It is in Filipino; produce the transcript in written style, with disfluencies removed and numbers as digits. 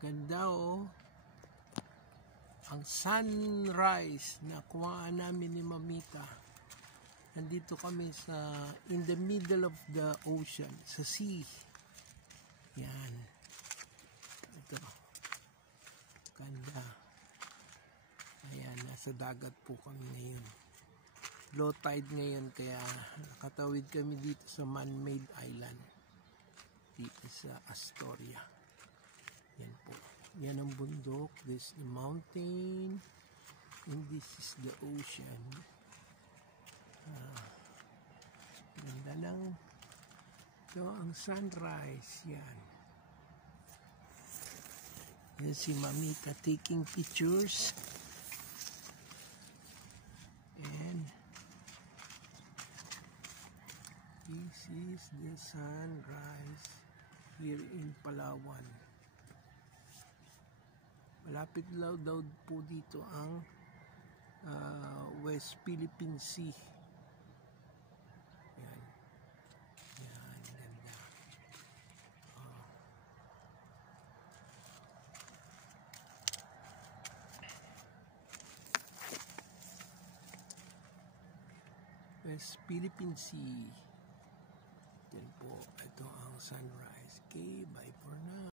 Ganda oh. Ang sunrise na kuhaan namin ni Mamita. Nandito kami in the middle of the ocean, sa sea. Yan. Ito. Ganda. Ayan, nasa dagat po kami ngayon. Low tide ngayon, kaya nakatawid kami dito sa man-made island. Dito sa Astoria. Yan po. Yan ang bundok. This is the mountain. And this is the ocean. Ganda lang. Ito ang sunrise. Yan. Yan si Mamita taking pictures. And this is the sunrise here in Palawan. Malapit daw po dito ang West Philippine Sea. Yan. Yan, ganda. West Philippine Sea. Yan po, ito ang sunrise. Okay, bye for now.